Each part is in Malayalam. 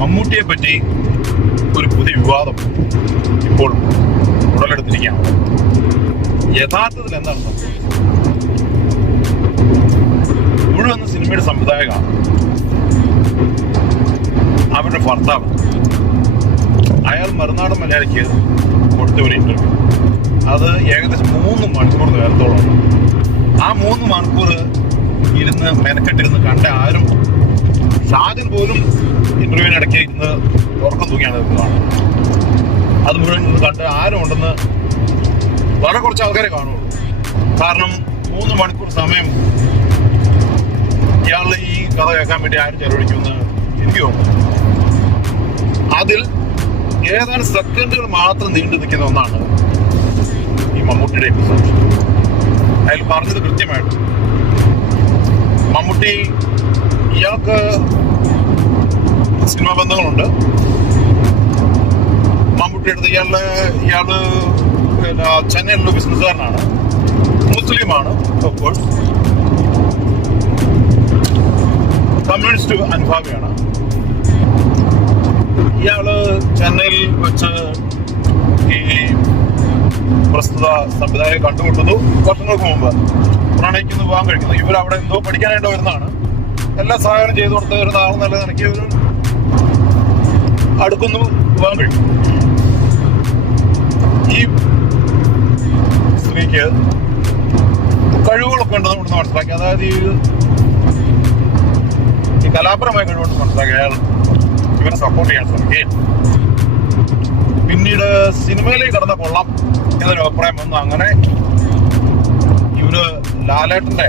മമ്മൂട്ടിയെ പറ്റി ഒരു പുതിയ വിവാദം ഇപ്പോൾ ഉടലെടുത്തിരിക്കുകയാണ്. യഥാർത്ഥത്തിൽ എന്താണ് സംഭവിച്ചത്? മുഴുവൻ സിനിമയുടെ സംവിധായകമാണ് അവരുടെ ഭർത്താവ്. അയാൾ മറുനാടൻ മലയാളിക്ക് കൊടുത്ത ഒരു ഇന്റർവ്യൂ, അത് ഏകദേശം 3 മണിക്കൂർ നേരത്തോളം. ആ 3 മണിക്കൂർ ഇരുന്ന് മെനക്കെട്ടിരുന്ന് കണ്ട ആരും, ഷാജൻ പോലും ഇന്റർവ്യൂവിനിടയ്ക്ക് ഇരുന്ന് ഉറക്കം തൂക്കിയാണ് നിൽക്കുന്നതാണ്. അത് മുഴുവൻ കണ്ട് ആരും ഉണ്ടെന്ന് വളരെ കുറച്ച് ആൾക്കാരെ കാണുള്ളൂ. കാരണം 3 മണിക്കൂർ സമയം ഇയാളുടെ ഈ കഥ കേൾക്കാൻ വേണ്ടി ആരും ചെലവഴിക്കുമെന്ന് എനിക്ക് തോന്നുന്നു. അതിൽ ഏതാനും സെക്കൻഡുകൾ മാത്രം നീണ്ടു നിൽക്കുന്ന ഒന്നാണ് ഈ മമ്മൂട്ടിയുടെ എപ്പിസോഡ്. അതിൽ പറഞ്ഞത് കൃത്യമായിട്ട് മമ്മൂട്ടി, ഇയാൾക്ക് സിനിമാ ബന്ധങ്ങളുണ്ട്. മമ്മൂട്ടി അടുത്ത് ഇയാള് ചെന്നൈയിലുള്ള ബിസിനസ്സുകാരനാണ്, മുസ്ലിമാണ്, ഓഫ്കോഴ്സ് കമ്മ്യൂണിസ്റ്റ് അനുഭാവിയാണ്. ഇയാള് ചെന്നൈയിൽ വെച്ച് ഈ പ്രസ്തുത സംവിധായകരെ കണ്ടുമുട്ടുന്നു. വർഷങ്ങൾക്ക് മുമ്പ് പ്രണയിക്കുന്നു, വിവാഹം കഴിക്കുന്നു. ഇവരവിടെ എന്തോ പഠിക്കാനായിട്ട് വരുന്നതാണ്. എല്ലാ സഹായം ചെയ്തു കൊടുത്ത് വരുന്ന ആളെന്നല്ല നിനക്ക് ഇവർ അടുക്കുന്നു, വിവാഹം കഴിക്കും. ഈ സ്ത്രീക്ക് കഴിവുകളൊക്കെ ഉണ്ടെന്ന് ഇവിടുന്ന് മനസ്സിലാക്കി. അതായത് ഈ കലാപരമായ കഴിവുകൊണ്ട് മനസ്സിലാക്കി അയാൾ ഇവരെ സപ്പോർട്ട് ചെയ്യാൻ ശ്രമിക്കുകയും പിന്നീട് സിനിമയിലേക്ക് കടന്ന കൊള്ളാം എന്നൊരു അഭിപ്രായം വന്നു. അങ്ങനെ ഇവര് ലാലേട്ടന്റെ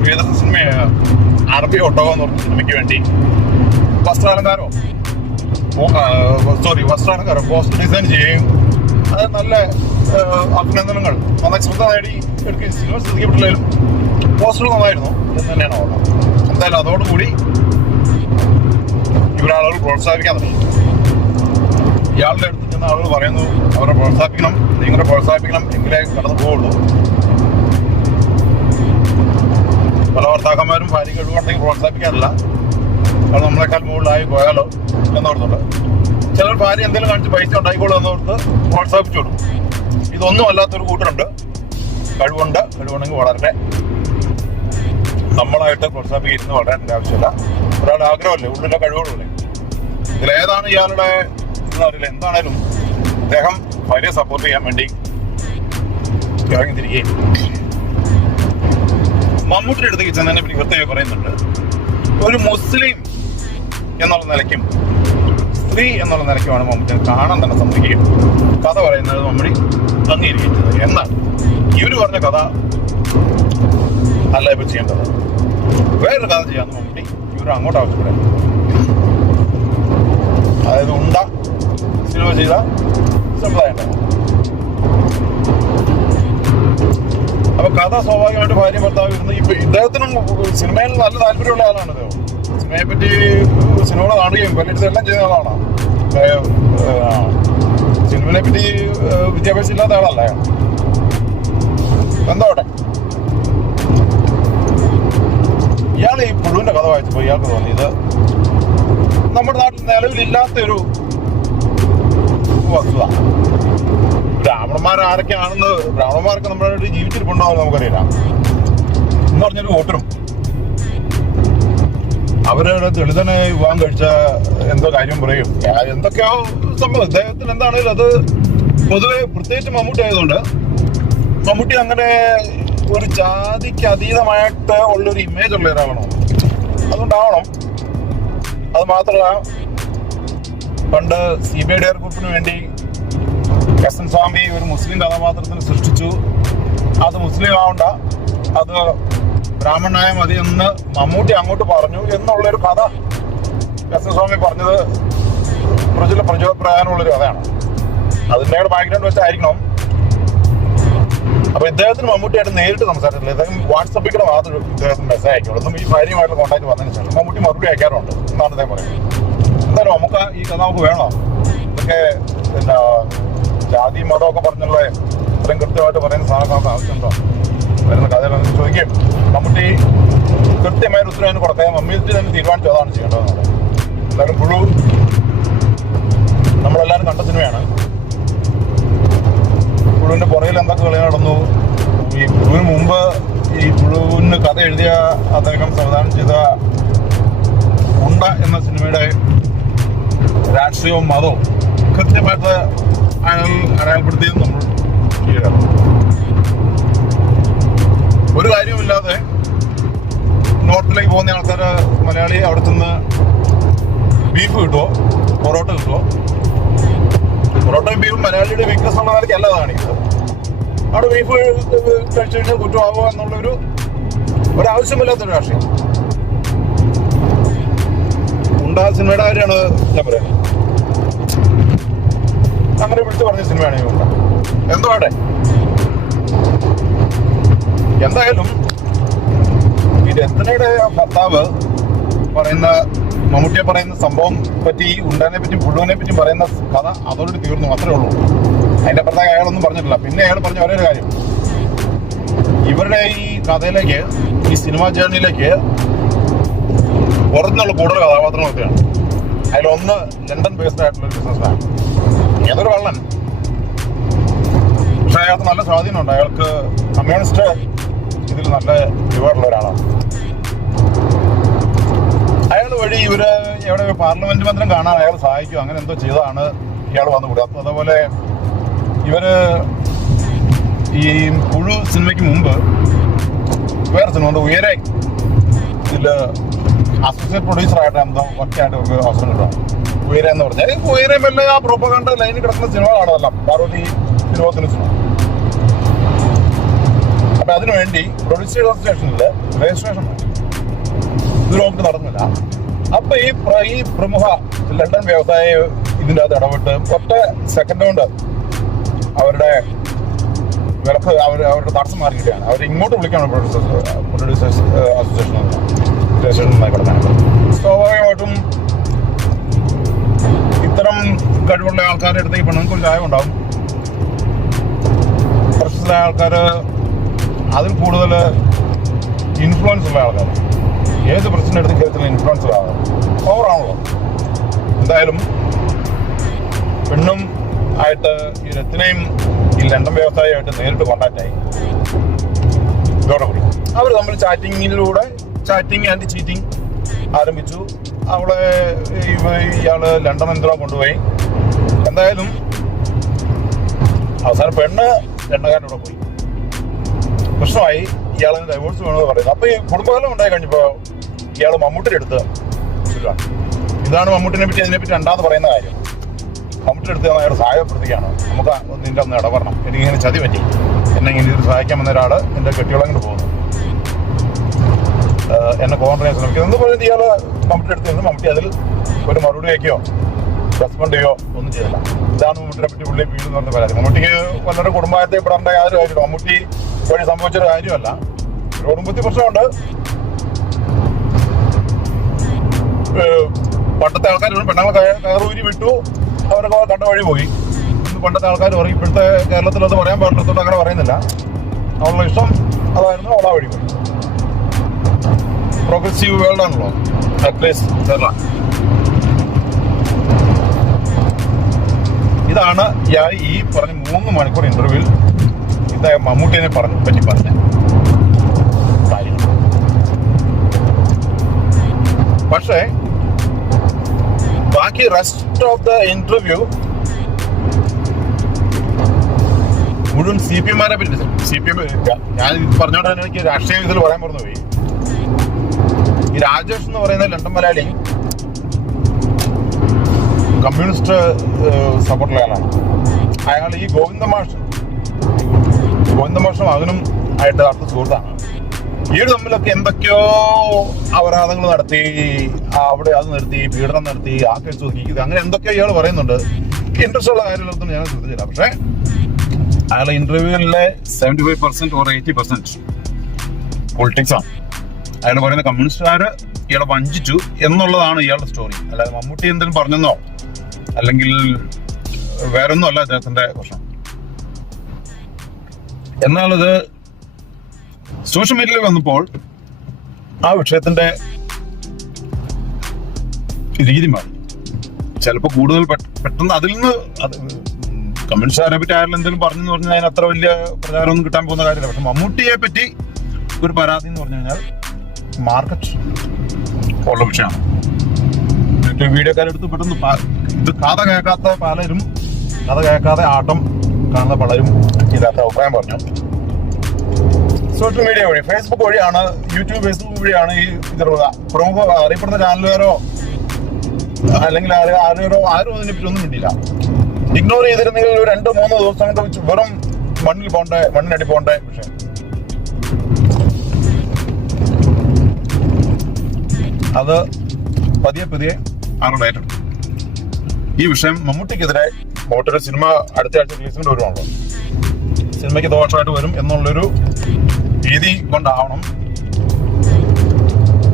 പ്രിയദർശൻ സിനിമയായ അറബി ഒട്ടകം എന്ന് പറഞ്ഞ സിനിമയ്ക്ക് വേണ്ടി വസ്ത്രാലങ്കാരം പോസ്റ്റർ ഡിസൈൻ ചെയ്യുകയും അത് നല്ല അഭിനന്ദനങ്ങൾ നന്നായി ശ്രദ്ധ നേടി എടുക്കുകയും സിനിമ ശ്രദ്ധിക്കപ്പെട്ടില്ലെങ്കിലും പോസ്റ്റർ നന്നായിരുന്നു എന്ന് തന്നെയാണ് ഓർമ്മ. എന്തായാലും അതോടുകൂടി ഇവരാളുകൾ പ്രോത്സാഹിപ്പിക്കാൻ തുടങ്ങി. ഇയാളുടെ അടുത്ത് ചെന്ന ആളുകൾ പറയുന്നു, അവരെ പ്രോത്സാഹിപ്പിക്കണം, നിങ്ങളെ പ്രോത്സാഹിപ്പിക്കണം, എങ്കിലേ കടന്നു പോവുള്ളൂ. പല ഭർത്താക്കന്മാരും ഭാര്യ കഴിവുണ്ടെങ്കിൽ പ്രോത്സാഹിപ്പിക്കാറില്ല, അത് നമ്മളെക്കാൾ മുകളിലായി പോയാലോ എന്നോർത്തുണ്ട്. ചിലർ ഭാര്യ എന്തെങ്കിലും കാണിച്ച് പൈസ ഉണ്ടായിക്കോളൂ എന്നോർത്ത് പ്രോത്സാഹിപ്പിച്ചു കൊടുക്കും. ഇതൊന്നും അല്ലാത്തൊരു കൂട്ടരുണ്ട്, കഴിവുണ്ടെങ്കിൽ വളരട്ടെ, നമ്മളായിട്ട് പ്രോത്സാഹിപ്പിക്കുന്നത് വളരേണ്ട ആവശ്യമില്ല. ഒരാളുടെ ആഗ്രഹമല്ലേ, ഉള്ളിലെ കഴിവുകളല്ലേ. ഇതിലേതാണ് ഇയാളുടെ എന്നറിയില്ല. എന്താണേലും അദ്ദേഹം ഭാര്യയെ സപ്പോർട്ട് ചെയ്യാൻ വേണ്ടി ഇറങ്ങി തിരികെ. മമ്മൂട്ടിയുടെ അടുത്തേക്ക് ചെന്നതിനെ പറ്റി പ്രത്യേകം പറയുന്നുണ്ട്. ഒരു മുസ്ലിം എന്നുള്ള നിലയ്ക്കും സ്ത്രീ എന്നുള്ള നിലയ്ക്കുമാണ് മമ്മൂട്ടിനെ കാണാൻ തന്നെ സമ്മതിക്കുക. കഥ പറയുന്നത് മമ്മൂട്ടി അംഗീകരിക്കുന്നത്. എന്നാൽ ഇവര് പറഞ്ഞ കഥ അല്ല ഇപ്പൊ ചെയ്യേണ്ടത്, വേറൊരു കഥ ചെയ്യാന്ന് മമ്മൂട്ടി ഇവർ അങ്ങോട്ട് ആവശ്യപ്പെടുക. അതായത് ഉണ്ട സിനിമ ചെയ്ത സമ്പ്രദായം. അപ്പൊ കഥ സ്വാഭാവികമായിട്ട് ഭാര്യ ഭർത്താവ് ഇരുന്ന് ഇപ്പൊ ഇദ്ദേഹത്തിനും സിനിമയിൽ നല്ല താല്പര്യമുള്ള ആളാണ്. ഇദ്ദേഹം സിനിമയെ പറ്റി സിനിമകൾ കാണുകയും പലയിടത്തും എല്ലാം ചെയ്യുന്ന ആളാണ്. സിനിമയെ പറ്റി വിദ്യാഭ്യാസം ഇല്ലാത്ത ആളല്ല. എന്തോട്ടെ, ഇയാൾ ഈ പുഴുവിന്റെ കഥ വായിച്ചപ്പോൾ ഇയാൾക്ക് തോന്നി ഇത് നമ്മുടെ നാട്ടിൽ നിലവിലില്ലാത്തൊരു വസ്തുത. ബ്രാഹ്മണന്മാർ ആരൊക്കെയാണെന്ന്, ബ്രാഹ്മണന്മാർക്ക് നമ്മുടെ നാട്ടിൽ ജീവിച്ചിരിപ്പുണ്ടോ എന്ന് നമുക്കറിയില്ല എന്ന് പറഞ്ഞൊരു കൂട്ടരും അവരുടെ ദളിതനെ വിവാഹം കഴിച്ച എന്തോ കാര്യം പറയും, എന്തൊക്കെയോ സംഭവം. അദ്ദേഹത്തിന് എന്താണെങ്കിലും അത് പൊതുവെ പ്രത്യേകിച്ച് മമ്മൂട്ടി ആയതുകൊണ്ട് മമ്മൂട്ടി അങ്ങനെ ഒരു ജാതിക്ക് അതീതമായിട്ട് ഉള്ളൊരു ഇമേജ് ഉള്ള ഒരാളാണോ, അതുകൊണ്ടാവണം. അത് മാത്രമല്ല, പണ്ട് CBI ഗ്രൂപ്പിന് വേണ്ടി എസ് എൻ സ്വാമി ഒരു മുസ്ലിം കഥാപാത്രത്തിന് സൃഷ്ടിച്ചു. അത് മുസ്ലിം ആവണ്ട, അത് ബ്രാഹ്മണനായ മതി എന്ന് മമ്മൂട്ടി അങ്ങോട്ട് പറഞ്ഞു എന്നുള്ളൊരു കഥ എസ് എൻ സ്വാമി പറഞ്ഞത് പ്രചോദനമുള്ളൊരു കഥയാണ്. അതിൻ്റെ ബാക്ക്ഗ്രൗണ്ട് വെച്ചായിരിക്കണം. അപ്പൊ ഇദ്ദേഹത്തിന് മമ്മൂട്ടിയായിട്ട് നേരിട്ട് സംസാരിച്ചില്ല. ഇദ്ദേഹം വാട്സപ്പിൽ കൂടെ മാത്രം ഇദ്ദേഹത്തിന് മെസ്സേജ് അയക്കുള്ളൂ. ഒന്നും ഈ ഭാര്യയുമായിട്ടുള്ള കോൺടാക്ട് വന്നതിന് ശേഷം മമ്മൂട്ടി മറുപടി അയക്കാറുണ്ട് എന്നാണ് അദ്ദേഹം പറയുന്നത്. എന്തായാലും നമുക്ക് ഈ കഥ നമുക്ക് വേണോ? ഇതൊക്കെ പിന്നെ ജാതി മതമൊക്കെ പറഞ്ഞുള്ള ഇത്രയും കൃത്യമായിട്ട് പറയുന്ന സാധനം നമുക്ക് ആവശ്യമുണ്ടോ? വരുന്ന കഥയിലൊന്നും ചോദിക്കുകയും മമ്മൂട്ടി കൃത്യമായ ഉത്തരവിന് കൊടുക്കാൻ മമ്മൂട്ടി തന്നെ തീരുമാനിച്ചു അതാണ് ചെയ്യേണ്ടതെന്നാണ്. എന്തായാലും പുഴു നമ്മളെല്ലാവരും കണ്ട സിനിമയാണ്. പുഴുവിൻ്റെ പുറകിൽ എന്തൊക്കെ കളി നടന്നു. ഈ പുഴുവിന് മുമ്പ് ഈ പുഴുവിന് കഥ എഴുതിയ അദ്ദേഹം സംവിധാനം ചെയ്ത ഉണ്ട എന്ന സിനിമയുടെ രാഷ്ട്രീയവും മതവും കൃത്യമായിട്ട് അടയാളപ്പെടുത്തിയത് നമ്മൾ ചെയ്യുക. ഒരു കാര്യവുമില്ലാതെ നോർത്തിലേക്ക് പോകുന്ന ആൾക്കാർ മലയാളി അവിടെ ചെന്ന് ബീഫ് കിട്ടുമോ, പൊറോട്ട കിട്ടുമോ? പൊറോട്ടയും ബീഫും മലയാളിയുടെ വീക്ക്നെസ് ഉള്ള നിലയ്ക്ക് അല്ല കാണിക്കുന്നത്. അവിടെ ബീഫ് കഴിച്ചു കഴിഞ്ഞാൽ കുറ്റമാകുമോ എന്നുള്ളൊരു ഒരാവശ്യമില്ലാത്തൊരു രാഷ്ട്രീയം. ഉണ്ടാ സിനിമയുടെ കാര്യമാണ് ഞാൻ പറയുന്നത്. അങ്ങനെ വിളിച്ചു പറഞ്ഞ സിനിമയാണ് ഈ ഉണ്ട. എന്തോ ആട്ടെ, എന്തായാലും ഈ രത്നയുടെ ഭർത്താവ് പറയുന്ന, മമ്മൂട്ടിയെ പറയുന്ന സംഭവം പറ്റി, ഉണ്ടനെ പറ്റി പുഴുവിനെ പറ്റി പറയുന്ന കഥ അതോട് തീർന്നു, അത്രേ ഉള്ളൂ. അതിന്റെ അപ്പുറത്തേക്ക് അയാളൊന്നും പറഞ്ഞിട്ടില്ല. പിന്നെ അയാൾ പറഞ്ഞ ഒരേ കാര്യം, ഇവരുടെ ഈ കഥയിലേക്ക്, ഈ സിനിമാ ജേർണിയിലേക്ക് പുറത്തുനിന്നുള്ള കൂടുതൽ കഥാപാത്രങ്ങളൊക്കെയാണ്. അതിലൊന്ന് ലണ്ടൻ ബേസ്ഡ് ആയിട്ടുള്ള ബിസിനസ് മാൻ, ഏതൊരു വള്ളൻ. പക്ഷെ അയാൾക്ക് നല്ല സ്വാധീനമുണ്ട്. അയാൾക്ക് കമ്മ്യൂണിസ്റ്റ് ഇതിൽ നല്ല ഇവരുള്ള ഒരാളാണ്. അയാൾ വഴി ഇവര് എവിടെ പാർലമെന്റ് മന്ദിരം കാണാൻ അയാൾ സഹായിക്കും, അങ്ങനെ എന്തോ ചെയ്തതാണ് ഇയാൾ വന്നുകൂടുക. അതുപോലെ ഇവര് ഈ പുഴു സിനിമയ്ക്ക് മുമ്പ് വേറെ സിനിമ ഉണ്ട്, ഉയരെ, ഇതില് അസോസിയേറ്റ് പ്രൊഡ്യൂസറായിട്ട് എന്തോ വർക്കായിട്ട് അവർക്ക് അവസരം കിട്ടും. ഉയരെ എന്ന് പറഞ്ഞാൽ ഉയരെ വല്ല ആ പ്രോപ്പഗണ്ട ലൈനിൽ കിടക്കുന്ന സിനിമകളാണല്ല പാർവതി തിരുവോത്തിന് സിനിമ. അപ്പൊ അതിനുവേണ്ടി പ്രൊഡ്യൂസേഴ്സ് അസോസിയേഷനിൽ രജിസ്ട്രേഷൻ ഇത് നമുക്ക് നടന്നില്ല. അപ്പൊ ഈ പ്രമുഖ ലണ്ടൻ വ്യവസായ ഇതിൻ്റെ അകത്ത് ഇടപെട്ട് ഒറ്റ സെക്കൻഡ് കൊണ്ട് അവരുടെ വിലക്ക് അവരുടെ തടസ്സം മാറിയിട്ടാണ് അവർ ഇങ്ങോട്ട് വിളിക്കാണ് പ്രൊഡ്യൂസേഴ്സ് അസോസിയേഷൻ രജിസ്ട്രേഷനുമായി കിടക്കാനായിട്ട്. സ്വാഭാവികമായിട്ടും ഇത്തരം കഴിവുള്ള ആൾക്കാരുടെ അടുത്തേക്ക് പെണ്ണുങ്ങൾക്ക് ഒരു ചായ ഉണ്ടാവും. പ്രശസ്തരായ ആൾക്കാർ, അതിൽ കൂടുതൽ ഇൻഫ്ലുവൻസ് ഉള്ള ആൾക്കാർ, ഏത് പ്രസിഡന്റ് അടുത്ത് കയറ്റത്തിൽ ഇൻഫ്ലുവൻസ് ആകാം, പവറാണല്ലോ. എന്തായാലും പെണ്ണും ആയിട്ട് ഈ രത്നയും ഈ ലണ്ടൻ വ്യവസായിയായിട്ട് നേരിട്ട് കോണ്ടാക്റ്റായി. ഇതോടുകൂടി അവർ തമ്മിൽ ചാറ്റിംഗ് ആൻഡ് ചീറ്റിംഗ് ആരംഭിച്ചു. അവളെ ഇയാള് ലണ്ടൻ എന്തിനോ കൊണ്ടുപോയി. എന്തായാലും അവസാനം പെണ്ണ് എണ്ണക്കാരൻ്റെ കൂടെ പോയി. പ്രശ്നമായി. ഇയാളെ ഡൈവോഴ്സ് വേണമെന്ന് പറയുന്നത്. അപ്പൊ ഈ കുടുംബകാലം ഉണ്ടായി കഴിഞ്ഞപ്പോ ഇയാൾ മമ്മൂട്ടിയുടെ അടുത്ത്, ഇതാണ് മമ്മൂട്ടിനെ പറ്റി അതിനെപ്പറ്റി രണ്ടാമത് പറയുന്ന കാര്യം, മമ്മൂട്ടിയുടെ അടുത്ത് അയാൾ സഹായപ്പെടുത്തുകയാണ്. നമുക്ക് നിന്റെ ഒന്ന് ഇടപെടണം, എനിക്കിങ്ങനെ ചതി പറ്റി, എന്നെ ഇങ്ങനെ ഇത് സഹായിക്കാൻ വന്ന ഒരാൾ എന്റെ കെട്ടിയോളങ്ങോട്ട് പോകുന്നു, എന്നെ കോൺട്രാക്ട് ശ്രമിക്കുന്നത് എന്ന് പറയുന്നത് ഇയാൾ മമ്മൂട്ടിയുടെ അടുത്ത് നിന്ന് മമ്മൂട്ടി അതിൽ ഒരു മറുപടി വയ്ക്കുകയോ റെസ്പോണ്ട് ചെയ്യുകയോ ഒന്നും ചെയ്തില്ല. ഇതാണ് മമ്മൂട്ടിനെ പറ്റി പുള്ളി വീടെന്ന് പറഞ്ഞ പരാതി. മമ്മൂട്ടിക്ക് വളരെ കുടുംബത്തെ പെടേണ്ട യാതൊരു കാര്യമില്ല. മമ്മൂട്ടി വഴി സംഭവിച്ചൊരു കാര്യമല്ല. ഒരു കുടുംബത്തിൽ പ്രശ്നമുണ്ട്. പണ്ടത്തെ ആൾക്കാർ പെണ്ണുങ്ങളെ കയറൂരി വിട്ടു, അവരൊക്കെ കണ്ട വഴി പോയി. ഇന്ന് പണ്ടത്തെ ആൾക്കാർ പറയും, ഇപ്പോഴത്തെ കേരളത്തിൽ അത് പറയാൻ പാടില്ലാത്തോണ്ട് അങ്ങനെ പറയുന്നില്ല. അവളുടെ ഇഷ്ടം അതായിരുന്നു, അവളാ വഴി പോയി. പ്രോഗ്രസീവ് വേൾഡ് ആണല്ലോ അറ്റ്ലീസ്റ്റ് കേരള. ഇതാണ് ഈ പറഞ്ഞ 3 മണിക്കൂർ ഇന്റർവ്യൂവിൽ ഇദ്ദേഹം മമ്മൂട്ടിനെ പറ്റി പറഞ്ഞ കാര്യങ്ങൾ. പക്ഷേ ബാക്കി റെസ്റ്റ് ഓഫ് ദ ഇന്റർവ്യൂ മുഴുവൻ CPM-മാരെ പറ്റി. CPM ഞാൻ പറഞ്ഞോണ്ട് തന്നെ എനിക്ക് രാഷ്ട്രീയ ഇതിൽ പറയാൻ പറഞ്ഞു പോയി. ഈ രാജേഷ് എന്ന് പറയുന്ന ലണ്ടൻ മലയാളി കമ്മ്യൂണിസ്റ്റ് സപ്പോർട്ടുള്ള ആളാണ്. അയാൾ ഈ ഗോവിന്ദ മാഷും അതിനും ആയിട്ട് അടുത്ത സുഹൃത്താണ്. ഈ തമ്മിലൊക്കെ എന്തൊക്കെയോ അപരാധങ്ങൾ നടത്തി, അവിടെ അത് നിർത്തി, പീഡനം നടത്തി, ആ കേസ് ഒതുക്കി, അങ്ങനെ എന്തൊക്കെയോ ഇയാൾ പറയുന്നുണ്ട്. ഇൻട്രസ്റ്റ് ഉള്ള കാര്യങ്ങളൊന്നും ഞാൻ ശ്രദ്ധിച്ചില്ല. പക്ഷേ അയാളെ ഇന്റർവ്യൂവിലെ 75% or 80% പൊളിറ്റിക്സ് ആണ്. അയാൾ പറയുന്ന കമ്മ്യൂണിസ്റ്റുകാർ ഇയാളെ വഞ്ചിച്ചു എന്നുള്ളതാണ് ഇയാളുടെ സ്റ്റോറി. അല്ലാതെ മമ്മൂട്ടി എന്തെങ്കിലും പറഞ്ഞെന്നോ അല്ലെങ്കിൽ വേറൊന്നും അല്ല അദ്ദേഹത്തിന്റെ പ്രശ്നം. എന്നാലിത് സോഷ്യൽ മീഡിയയിൽ വന്നപ്പോൾ ആ വിഷയത്തിന്റെ രീതി മാറി. ചിലപ്പോൾ കൂടുതൽ പെട്ടെന്ന് അതിൽ നിന്ന് കമ്മ്യൂണിസ്റ്റുകാരെ പറ്റി ആരെങ്കിലും എന്തെങ്കിലും പറഞ്ഞെന്ന് പറഞ്ഞാൽ അതിന് അത്ര വലിയ പ്രചാരമൊന്നും കിട്ടാൻ പോകുന്ന കാര്യമില്ല. പക്ഷെ മമ്മൂട്ടിയെ പറ്റി ഒരു പരാതി എന്ന് പറഞ്ഞു കഴിഞ്ഞാൽ മാർക്കറ്റ് ഉള്ള വിഷയമാണ്. വീഡിയോക്കാരെടുത്ത് പെട്ടെന്ന് ഇത് കഥ കേൾക്കാത്ത പലരും, കഥ കേൾക്കാതെ ആട്ടം കാണുന്ന പലരും ഇല്ലാത്ത അഭിപ്രായം പറഞ്ഞു. സോഷ്യൽ മീഡിയ വഴി, ഫേസ്ബുക്ക് വഴിയാണ്, യൂട്യൂബ് ഫേസ്ബുക്ക് വഴിയാണ് ഈ പ്രമുഖ അറിയപ്പെടുന്ന ചാനലുകാരോ അല്ലെങ്കിൽ ആരും അതിനെ പറ്റി ഒന്നും വേണ്ടിയില്ല. ഇഗ്നോർ ചെയ്തിരുന്നെങ്കിൽ ഒരു 2-3 ദിവസം കൊണ്ട് വെറും മണ്ണിനടി പോകേണ്ട വിഷയം. അത് പതിയെ ആളുകൾ ഏറ്റെടുത്തു. ഈ വിഷയം മമ്മൂട്ടിക്കെതിരെ, മമ്മൂട്ടിയുടെ സിനിമ അടുത്ത ആഴ്ച റിലീസിന്റെ വരുവാണല്ലോ, സിനിമയ്ക്ക് ദോഷമായിട്ട് വരും എന്നുള്ളൊരു രീതി കൊണ്ടാവണം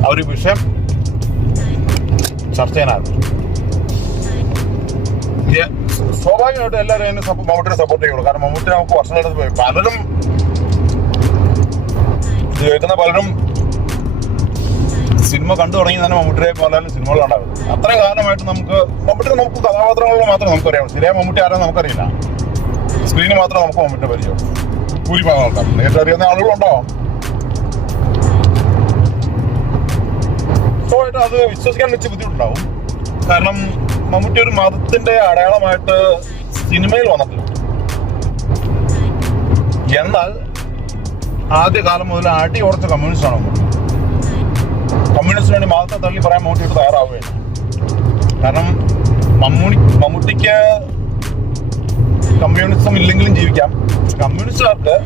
ആ ഒരു വിഷയം ചർച്ച ചെയ്യാനായിരുന്നു. സ്വാഭാവികമായിട്ട് എല്ലാവരും അതിന് മമ്മൂട്ടിയെ സപ്പോർട്ട് ചെയ്യുള്ളൂ. കാരണം മമ്മൂട്ടി നമുക്ക് വർഷങ്ങളെടുത്ത് പോയി പലരും ഇത് കേൾക്കുന്ന പലരും സിനിമ കണ്ടു തുടങ്ങി തന്നെ മമ്മൂട്ടിയെ പലരും സിനിമകൾ ഉണ്ടാകും. അത്രയും കാലമായിട്ട് നമുക്ക് കഥാപാത്രങ്ങൾ മാത്രമേ നമുക്കറിയാം. ശരിയായ മമ്മൂട്ടി ആരാന്ന് നമുക്കറിയില്ല. സ്ക്രീനിൽ മാത്രമേ നമുക്ക് മമ്മൂട്ടിയെ പരിചയം. ഭൂരിഭാഗം ആൾക്കാർ നേരിട്ട് അറിയുന്ന ആളുകളുണ്ടാവും. സ്വയമായിട്ട് അത് വിശ്വസിക്കാൻ വെച്ച് ബുദ്ധിമുട്ടുണ്ടാവും. കാരണം മമ്മൂട്ടി ഒരു മതത്തിന്റെ അടയാളമായിട്ട് സിനിമയിൽ വന്നിട്ടില്ല. എന്നാൽ ആദ്യകാലം മുതൽ അടി ഉറച്ച കമ്മ്യൂണിസ്റ്റാണ് മമ്മൂട്ടി. കമ്മ്യൂണിസ്റ്റിന് വേണ്ടി മതത്തെ തള്ളി പറയാൻ മമ്മൂട്ടിയിട്ട് തയ്യാറാവുകയില്ല. കാരണം മമ്മൂട്ടിക്ക് കമ്മ്യൂണിസം ഇല്ലെങ്കിലും ജീവിക്കാം. പക്ഷെ കമ്മ്യൂണിസ്റ്റുകാർക്ക്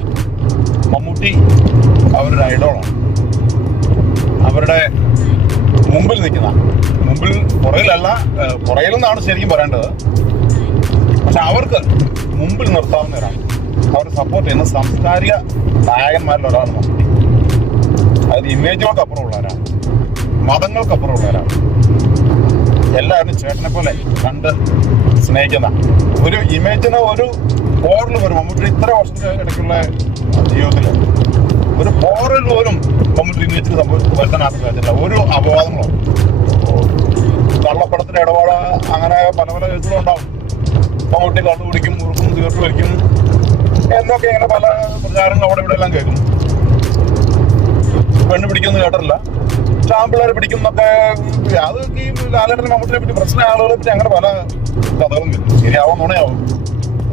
മമ്മൂട്ടി അവരുടെ ഐഡോളാണ്. അവരുടെ മുമ്പിൽ പുറകിൽ നിന്നാണ് ശരിക്കും പറയേണ്ടത്. പക്ഷെ അവർക്ക് മുമ്പിൽ നിർത്താവുന്നവരാണ്. അവരെ സപ്പോർട്ട് ചെയ്യുന്ന സാംസ്കാരിക നായകന്മാരിൽ ഒരാളാണ് മമ്മൂട്ടി. അതായത് ഇമേജുകൾക്കപ്പുറമുള്ളവരാണ്, മതങ്ങൾക്കപ്പുറമുള്ളവരാണ്. എല്ലാവരും ചേട്ടനെ പോലെ കണ്ട് സ്നേഹിക്കുന്ന ഒരു ഇമേജിന് ഒരു പോറിൽ വരും. മമ്മൂട്ടി ഇത്ര വർഷത്തിന് ഇടയ്ക്കുള്ള ജീവിതത്തിൽ ഒരു പോറിൽ പോലും മമ്മൂട്ടി ഇമേജിൽ വരുത്താനായിട്ട് സാധിച്ചില്ല. ഒരു അപവാദങ്ങളോ കള്ളപ്പടത്തിന്റെ ഇടപാട് അങ്ങനെ പല കേസുകളും ഉണ്ടാവും. മമ്മൂട്ടി കള്ളു കുടിക്കും, മുറുക്കും, തീർത്ത് വലിക്കും എന്നൊക്കെ ഇങ്ങനെ പല പ്രചാരങ്ങൾ അവിടെ ഇവിടെ എല്ലാം കേൾക്കും. പെണ്ണ് പിടിക്കുമെന്ന് കേട്ടിട്ടില്ല, സ്റ്റാമ്പിള്ളേരെ പിടിക്കും എന്നൊക്കെ. അത് ഈ ലാലേട്ടനെ മമ്മൂട്ടിനെ പറ്റി പ്രശ്ന ആളുകളെ പറ്റി അങ്ങനെ പല കഥകളും കേൾക്കും. ശരിയാവും നുണയാവും,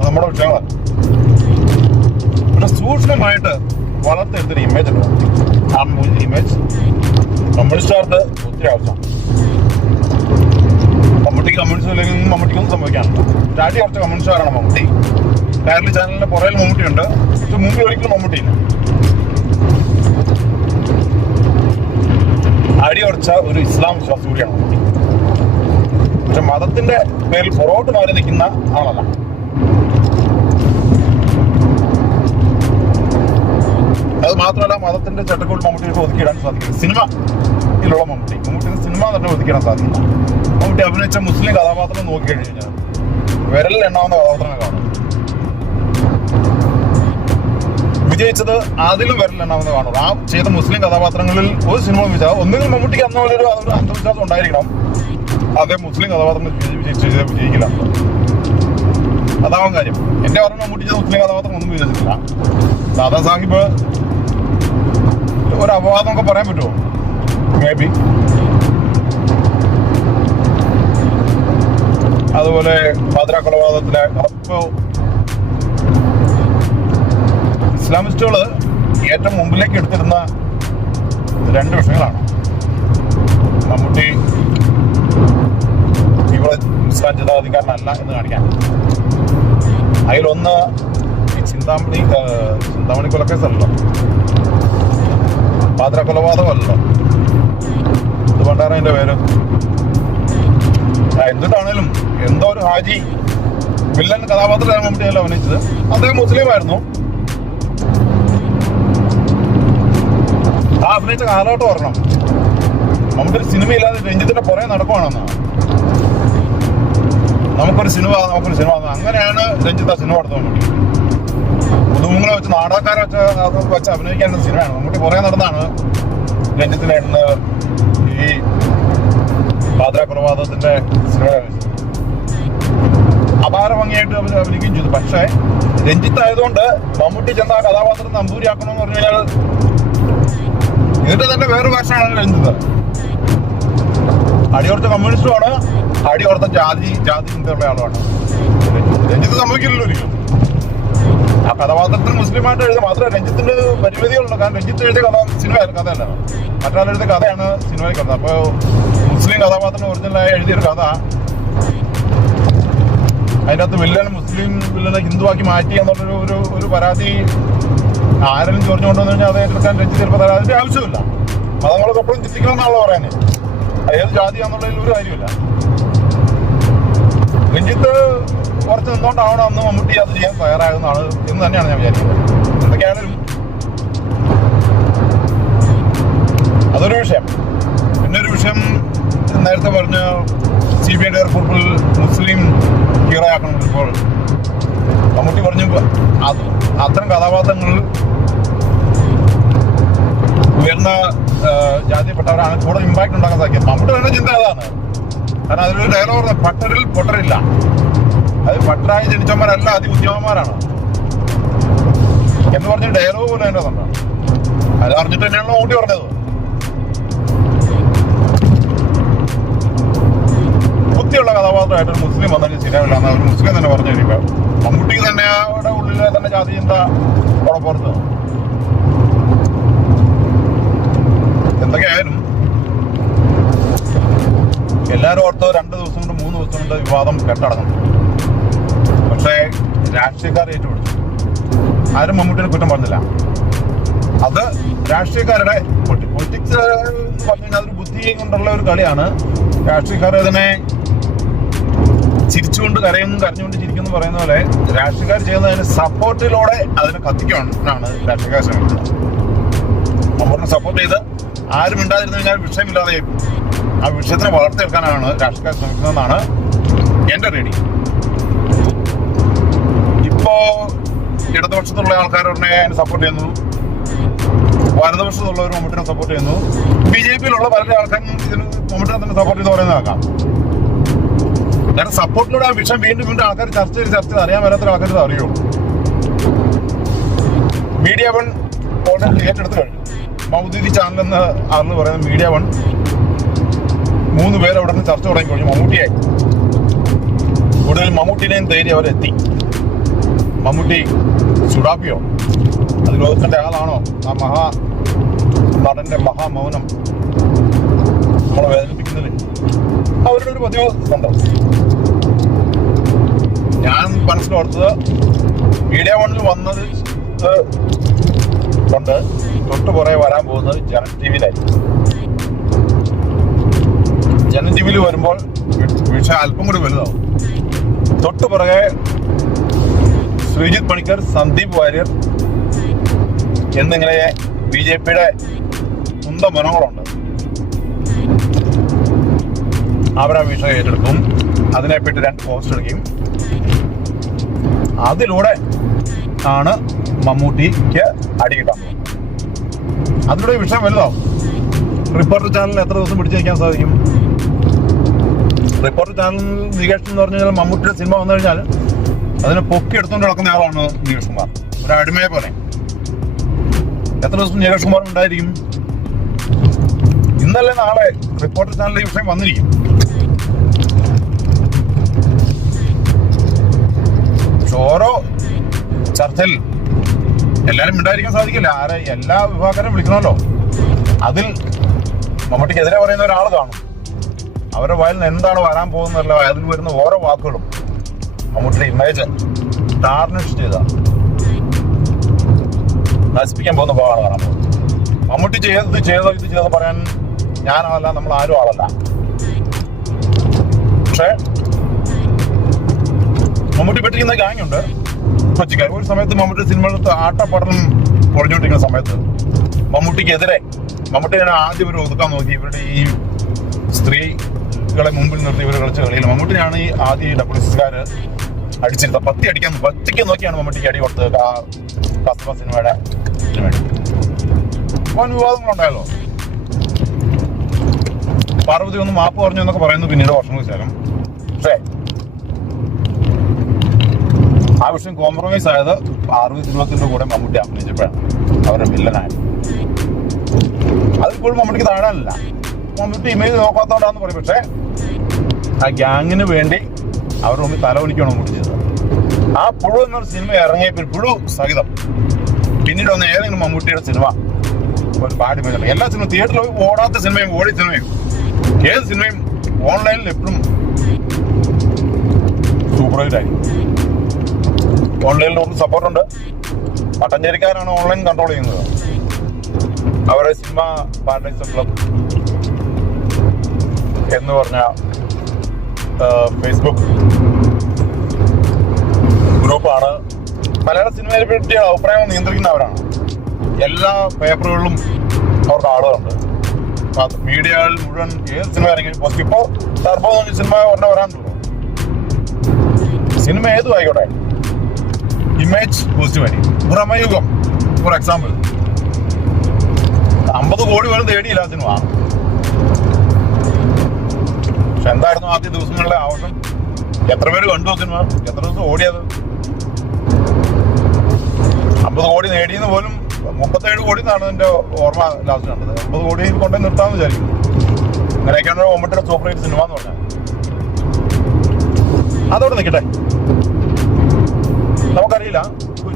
നമ്മുടെ വിഷയങ്ങളാണ്. പക്ഷെ സൂക്ഷ്മമായിട്ട് വളർത്തെടുത്തൊരു ഇമേജ് ഉണ്ട്. ആ ഇമേജ് കമ്മ്യൂണിസ്റ്റുകാർക്ക് ഒത്തിരി ആവശ്യമാണ്. മമ്മൂട്ടിക്ക് കമ്മ്യൂണിസ്റ്റ് ഇല്ലെങ്കിൽ മമ്മൂട്ടിക്കൊന്നും സംഭവിക്കാനില്ല. ചാടി കുറച്ച് കമ്മ്യൂണിസ്റ്റുകാരാണ് മമ്മൂട്ടി. കയർലി ചാനലിന്റെ പുറകിൽ മമ്മൂട്ടിയുണ്ട്, പക്ഷെ മുമ്പിൽ ഒരിക്കലും മമ്മൂട്ടിയില്ല. അടിയുറച്ച ഒരു ഇസ്ലാം വിശ്വാസി കൂടിയാണ് മമ്മൂട്ടി. പക്ഷെ മതത്തിന്റെ പേരിൽ പുറകോട്ട് മാറി നിൽക്കുന്ന ആളല്ല. അത് മാത്രമല്ല, മതത്തിന്റെ ചട്ടക്കൂട് മമ്മൂട്ടിക്ക് ഒതുക്കിയിടാൻ സാധിക്കില്ല. സിനിമയിലുള്ള മമ്മൂട്ടിന് സിനിമ തന്നെ ഒതുക്കിയിടാൻ സാധിക്കില്ല. മമ്മൂട്ടി അഭിനയിച്ച മുസ്ലിം കഥാപാത്രം നോക്കി കഴിഞ്ഞാൽ വിരലിൽ എണ്ണാവുന്ന കഥാപാത്രങ്ങൾ കാണും. വിജയിച്ചത് അതിലും വിരലിൽ എണ്ണാവുന്ന കാണും. ആ ചെയ്ത മുസ്ലിം കഥാപാത്രങ്ങളിൽ ഒരു സിനിമ വിജയിച്ചാൽ ഒന്നുകിൽ മമ്മൂട്ടിക്ക് അന്ന പോലെ ഒരു അന്ധവിശ്വാസം ഉണ്ടായിരിക്കണം, അതേ മുസ്ലിം കഥാപാത്രം വിജയിക്കില്ല. അതാവാൻ കാര്യം. എന്റെ പറഞ്ഞ മമ്മൂട്ടി മുസ്ലിം കഥാപാത്രം ഒന്നും വിജയിച്ചിട്ടില്ല. ദാദാ സാഹിബ് ഒരു അപവാദം ഒക്കെ പറയാൻ പറ്റുമോ? May be. അതുപോലെ പാതിരാ കൊലപാതകത്തിലെ ഇസ്ലാമിസ്റ്റുകള് ഏറ്റവും മുമ്പിലേക്ക് എടുത്തിരുന്ന 2 വിഷയങ്ങളാണ്. മമ്മൂട്ടി ഇവിടെ ഇസ്ലാം ചിന്താഗതിക്കാരനല്ല എന്ന് കാണിക്കാൻ. അതിലൊന്ന് ഈ ചിന്താമണി കൊലക്കേസല്ലോ, പാതിരാ കൊലപാതകമല്ലോ, ഇത് പണ്ടാണ് അതിന്റെ പേര്. എന്തിട്ടാണേലും എന്തോ ഒരു ഹാജി വില്ലൻ കഥാപാത്രമാണ് മമ്മൂട്ടിയല്ല അഭിനയിച്ചത്. അദ്ദേഹം മുസ്ലിം ആയിരുന്നു. ആ അഭിനയിച്ച കാലഘട്ടം ഓർക്കണം. നമുക്കൊരു സിനിമയില്ലാതെ രഞ്ജിത്തിന്റെ പുറകെ നടക്കുവാണെന്നാണ്. നമുക്കൊരു സിനിമ അങ്ങനെയാണ് രഞ്ജിത്ത് ആ സിനിമ എടുത്തത്. മമ്മൂട്ടി പുതുമുങ്ങളെ വെച്ച് നാടകക്കാരെ വെച്ച് അഭിനയിക്കേണ്ട സിനിമയാണ്. മമ്മൂട്ടി പുറകെ നടന്നാണ് രഞ്ജിത്തിനെ ഈ പാതിരാ ആന്ധ്ര കൊലപാതകത്തിന്റെ സിനിമ അപാര ഭംഗിയായിട്ട് അവർ അഭിനയിക്കുകയും ചെയ്തു. പക്ഷേ രഞ്ജിത്ത് ആയതുകൊണ്ട് മമ്മൂട്ടി ചെന്ന ആ കഥാപാത്രം നമ്പൂരിയാക്കണമെന്ന് പറഞ്ഞു കഴിഞ്ഞാൽ ഇതിന്റെ തന്നെ വേറൊരു ഭാഷയാണ് രഞ്ജിത്ത്. അടിയോർത്ത കമ്മ്യൂണിസ്റ്റുമാണ്, അടിയോർത്ത ജാതി ചിന്തയുള്ള ആളുമാണ്. രഞ്ജിത്ത് സംഭവിക്കില്ലല്ലോ ഒരിക്കലും. ആ കഥാപാത്രത്തിന് മുസ്ലിമായിട്ട് എഴുതുക മാത്രമേ രഞ്ജിത്തിന്റെ പരിമിതികളുണ്ട്. കാരണം രഞ്ജിത്ത് എഴുതിയ കഥയല്ല, മറ്റൊരാളെഴുതിയ കഥയാണ് സിനിമയിൽ കഥ. അപ്പോൾ മുസ്ലിം കഥാപാത്രത്തിന് ഒറിജിനലായി എഴുതിയൊരു കഥ അതിനകത്ത് മുസ്ലിം വില്ലനെ ഹിന്ദുവാക്കി മാറ്റി എന്നുള്ളൊരു ഒരു പരാതി ആരെങ്കിലും ചോദിച്ചു കൊണ്ടുവന്നു കഴിഞ്ഞാൽ അത് ഏറ്റെടുക്കാൻ രഞ്ജിത്ത് ചിലപ്പോൾ അതിന്റെ ആവശ്യമില്ല. മതങ്ങളൊക്കെ എപ്പോഴും ചിന്തിക്കണമെന്നാണല്ലോ പറയാന്. ഏത് ജാതിയാന്നുള്ളതിൽ ഒരു കാര്യമില്ല. രഞ്ജിത്ത് കുറച്ച് നിന്നോണ്ടാവണം അന്ന് മമ്മൂട്ടി അത് ചെയ്യാൻ തയ്യാറാകുന്നതാണ് എന്ന് തന്നെയാണ് ഞാൻ വിചാരിക്കുന്നത്. എന്തൊക്കെയായാലും അതൊരു വിഷയം. പിന്നൊരു വിഷയം നേരത്തെ പറഞ്ഞ CBI ഡയറക്ടർ മുസ്ലിം ഹീറോ ആക്കണം. ഇപ്പോൾ മമ്മൂട്ടി പറഞ്ഞു അത് അത്തരം കഥാപാത്രങ്ങൾ ഉയർന്ന ജാതിയിൽപ്പെട്ടവരാണ് കൂടുതൽ ഇമ്പാക്ട് ഉണ്ടാക്കാൻ സാധിക്കും. മമ്മൂട്ടി തന്നെ ചിന്ത അതാണ്. കാരണം അതിലൊരു ഡയലോഗ് പട്ടരിൽ പൊട്ടരില്ല. അത് പട്ടരായി ജനിച്ചവന്മാരല്ല അതിബുദ്ധിമാന്മാരാണ് എന്ന് പറഞ്ഞ ഡയലോഗ് പോലും അതിൻ്റെ അതുണ്ടാണ്. അത് അറിഞ്ഞിട്ട് തന്നെയാണല്ലോ മമ്മൂട്ടി പറഞ്ഞത്. ബുദ്ധിയുള്ള കഥാപാത്രമായിട്ട് ഒരു മുസ്ലിം വന്നതിന് ശരിയാവില്ല എന്ന് ഒരു മുസ്ലിം തന്നെ പറഞ്ഞു കഴിയുമ്പോൾ മമ്മൂട്ടിക്ക് തന്നെ അവിടെ ഉള്ളിലെ തന്നെ ജാതി ചിന്ത അവിടെ പുറത്ത്. എന്തൊക്കെയായാലും എല്ലാവരും ഓർത്ത് 2 ദിവസം കൊണ്ട് 3 ദിവസം കൊണ്ട് വിവാദം കെട്ടടങ്ങും. പക്ഷേ രാഷ്ട്രീയക്കാർ ഏറ്റുപിടിച്ചു. ആരും മമ്മൂട്ടിനെ കുറ്റം പറഞ്ഞില്ല. അത് രാഷ്ട്രീയക്കാരുടെ പൊളിറ്റിക്സ് എന്ന് പറഞ്ഞു കഴിഞ്ഞാൽ അതൊരു ബുദ്ധി കൊണ്ടുള്ള ഒരു കളിയാണ്. രാഷ്ട്രീയക്കാർ അതിനെ ചിരിച്ചുകൊണ്ട് കരയുന്നു, കരഞ്ഞുകൊണ്ട് ചിരിക്കുന്നു പറയുന്ന പോലെ രാഷ്ട്രീയക്കാർ ചെയ്യുന്നതിന് സപ്പോർട്ടിലൂടെ അതിനെ കത്തിക്കാനാണ് രാഷ്ട്രീയക്കാർ ശ്രമിക്കുന്നത്. മമ്മൂട്ടിനെ സപ്പോർട്ട് ചെയ്ത് ആരും മിണ്ടാതിരുന്നു കഴിഞ്ഞാൽ വിഷയമില്ലാതെ ആ വിഷയത്തിനെ വളർത്തിയെടുക്കാനാണ് രാഷ്ട്രീയക്കാർ ശ്രമിക്കുന്നതെന്നാണ് എൻ്റെ റീഡിങ്. ഇപ്പോ ഇടതുപക്ഷത്തുള്ള ആൾക്കാരുടനെ അതിനെ സപ്പോർട്ട് ചെയ്യുന്നു, വലതുപക്ഷത്തുള്ളവർ മമ്മൂട്ടിനെ സപ്പോർട്ട് ചെയ്യുന്നു, BJPയിലുള്ള പല ആൾക്കാരും ഇതിന് മമ്മൂട്ടിനെ തന്നെ സപ്പോർട്ട് ചെയ്ത് പറയുന്നത് നോക്കാം. കാരണം സപ്പോർട്ടിലൂടെ ആ വിഷയം വീണ്ടും ആൾക്കാർ ചർച്ച ചെയ്ത് അറിയാൻ മേലാത്ത ആൾക്കാർ അറിയുള്ളൂ. മീഡിയ വൺ ഓൾറെഡി ഏറ്റെടുത്ത് കഴിഞ്ഞു. മൗദൂദി ചാനൽ എന്ന് ആണെന്ന് പറയുന്ന മീഡിയ വൺ 3 പേര് അവിടെ നിന്ന് ചർച്ച തുടങ്ങി കഴിഞ്ഞു. മമ്മൂട്ടിയായി കൂടുതൽ മമ്മൂട്ടിനെയും തേടി അവരെത്തി. മമ്മൂട്ടി ചുടാപ്പിയോ അത് ലോകത്തിന്റെ ആളാണോ? ആ നടന്റെ മഹാമൗനം നമ്മളെ വേദനിപ്പിക്കുന്നതിൽ അവരുടെ ഒരു പതിവ് ഉണ്ടോ? ഞാൻ മനസ്സിലോർത്തത് മീഡിയ വണ്ണിൽ വന്നത് കൊണ്ട് തൊട്ട് പുറകെ വരാൻ പോകുന്നത് ജനം ടിവിയിലായി. ജനം ടിവിയിൽ വരുമ്പോൾ വിഷയം അല്പം കൂടി വലുതാവും. തൊട്ട് പുറകെ ശ്രീജിത്ത് പണിക്കർ, സന്ദീപ് വാര്യർ എന്നിങ്ങനെ BJPയുടെ സ്വന്തം മനോഹരമുണ്ട്. അവരാ വിഷയം ഏറ്റെടുക്കും. അതിനെപ്പറ്റി 2 പോസ്റ്റ് എടുക്കുകയും അതിലൂടെ ആണ് മമ്മൂട്ടിക്ക് അടി കിട്ടാൻ പോകുന്നത്. അതിലൂടെ ഈ വിഷയം വലുതാവും. റിപ്പോർട്ടർ ചാനലിൽ എത്ര ദിവസം പിടിച്ചു വയ്ക്കാൻ സാധിക്കും? റിപ്പോർട്ടർ ചാനൽ നികേഷ് എന്ന് പറഞ്ഞു കഴിഞ്ഞാൽ മമ്മൂട്ടിയുടെ സിനിമ വന്നു കഴിഞ്ഞാൽ അതിനെ പൊക്കി എടുത്തുകൊണ്ട് നടക്കുന്ന ആളാണ് നികേഷ് കുമാർ. ഒരു അടിമയെ പോലെ എത്ര ദിവസം നികേഷ് കുമാർ ഉണ്ടായിരിക്കും? ഇന്നല്ലേ നാളെ റിപ്പോർട്ടർ ചാനലിൽ ഈ വിഷയം വന്നിരിക്കും. പക്ഷെ ഓരോ ചർച്ചയിൽ എല്ലാവരും ഉണ്ടായിരിക്കാൻ സാധിക്കില്ല. എല്ലാ വിഭാഗക്കാരും വിളിക്കണമല്ലോ. അതിൽ മമ്മൂട്ടിക്കെതിരെ പറയുന്ന ഒരാൾ കാണും. അവരുടെ വായിൽ നിന്ന് എന്താണ് വരാൻ പോകുന്നതല്ല, അതിൽ വരുന്ന ഓരോ വാക്കുകളും മമ്മൂട്ടിയുടെ ഇമേജ് ടാർണിഷ് ചെയ്ത നശിപ്പിക്കാൻ പോകുന്ന ഭാഗമാണ് കാണാൻ പോകുന്നത്. മമ്മൂട്ടി ഇത് ചെയ്തത് പറയാൻ ഞാനല്ല, നമ്മൾ ആരും ആളല്ല. പക്ഷേ മമ്മൂട്ടി പെട്ടിരിക്കുന്ന ഗാങ്ങുണ്ട് കൊച്ചിക്കാർ. ഒരു സമയത്ത് മമ്മൂട്ടി സിനിമകൾക്ക് ആട്ടപ്പടലം പൊളിഞ്ഞുകൊണ്ടിരിക്കുന്ന സമയത്ത് മമ്മൂട്ടിക്കെതിരെ മമ്മൂട്ടി ആദ്യം ഇവർ ഒതുക്കാൻ നോക്കി. ഇവരുടെ ഈ സ്ത്രീകളെ മുമ്പിൽ നിർത്തി ഇവർ കളിച്ച കളിയിൽ മമ്മൂട്ടിനാണ് ഈ ആദ്യം ഈ WCSകാർ അടിച്ചിരുന്നത്. പത്തിക്ക് നോക്കിയാണ് മമ്മൂട്ടിക്ക് അടി കൊടുത്തത്. കസ്തൂർബ സിനിമയുടെ വൻ വിവാദങ്ങളുണ്ടായല്ലോ. പാർവതി ഒന്ന് മാപ്പ് പറഞ്ഞു എന്നൊക്കെ പറയുന്നു പിന്നീട് വർഷങ്ങൾക്ക് ശേഷം. പക്ഷേ ആ വിഷയം കോംപ്രമൈസ് ആയത് പാർവതി തിരുവോത്തിന്റെ കൂടെ മമ്മൂട്ടി അഭിനയിച്ചപ്പോഴാണ്, അവരുടെ വില്ലനായത്. അതിപ്പോഴും മമ്മൂട്ടിക്ക് താഴാനില്ല, മമ്മൂട്ടി ഇമേജ് നോക്കാത്തതുകൊണ്ടാന്ന് പറയും. പക്ഷേ ആ ഗ്യാങ്ങിന് വേണ്ടി അവരുടെ മുമ്പിൽ തലവലിക്കാണ് മമ്മൂട്ടി ചെയ്തത്. ആ പുഴു എന്നൊരു സിനിമ ഇറങ്ങിയപ്പോൾ പുഴു സഹിതം പിന്നീട് വന്ന ഏതെങ്കിലും മമ്മൂട്ടിയുടെ സിനിമ ഒരു പാടി മേഖല എല്ലാ സിനിമ തിയേറ്ററിൽ ഓടാത്ത സിനിമയും ഓടിയ സിനിമയും ഏത് സിനിമയും ഓൺലൈനിൽ എപ്പോഴും സൂപ്പർ ഹിറ്റ് ആയി. ഓൺലൈനിൽ നമുക്ക് സപ്പോർട്ടുണ്ട്. പട്ടഞ്ചേരിക്കാരാണ് ഓൺലൈൻ കൺട്രോൾ ചെയ്യുന്നത്. അവരുടെ സിനിമ പാരഡൈസ് ക്ലബ് എന്ന് പറഞ്ഞ ഫേസ്ബുക്ക് ഗ്രൂപ്പാണ് മലയാള സിനിമയെ പറ്റിയ അഭിപ്രായം നിയന്ത്രിക്കുന്നവരാണ്. എല്ലാ പേപ്പറുകളിലും അവർക്ക് ആളുകളുണ്ട്. മീഡിയകളിൽ മുഴുവൻ ഏത് സിനിമ ഇറങ്ങിയും പോസ്റ്റ്. ഇപ്പോൾ ടർബോ എന്ന് പറഞ്ഞ സിനിമ ഉടനെ വരാനുള്ളൂ. സിനിമ ഏതും ആയിക്കോട്ടെ, ഇമേജ് പോസിറ്റീവായി. ഭ്രമയുഗം ഫോർ എക്സാമ്പിൾ 50 കോടി പോലും തേടിയില്ല ആ സിനിമ. പക്ഷെ എന്തായിരുന്നു ആദ്യ ദിവസങ്ങളിലെ ആവശ്യം? എത്ര പേര് കണ്ടു സിനിമ? എത്ര ദിവസം ഓടിയത്? 50 കോടി നേടിയെന്ന് പോലും 37 കോടി എന്നാണ് എൻ്റെ ഓർമ്മ ലാസ്റ്റ് കണ്ടത്. 50 കോടി കൊണ്ടേ നിർത്താമെന്ന് വിചാരിക്കുന്നു. അങ്ങനെയൊക്കെയാണ് മമ്മൂട്ടിയുടെ സൂപ്പർ ഹിറ്റ് സിനിമ എന്ന് പറഞ്ഞാൽ. അതോടെ നിൽക്കട്ടെ, നമുക്കറിയില്ല.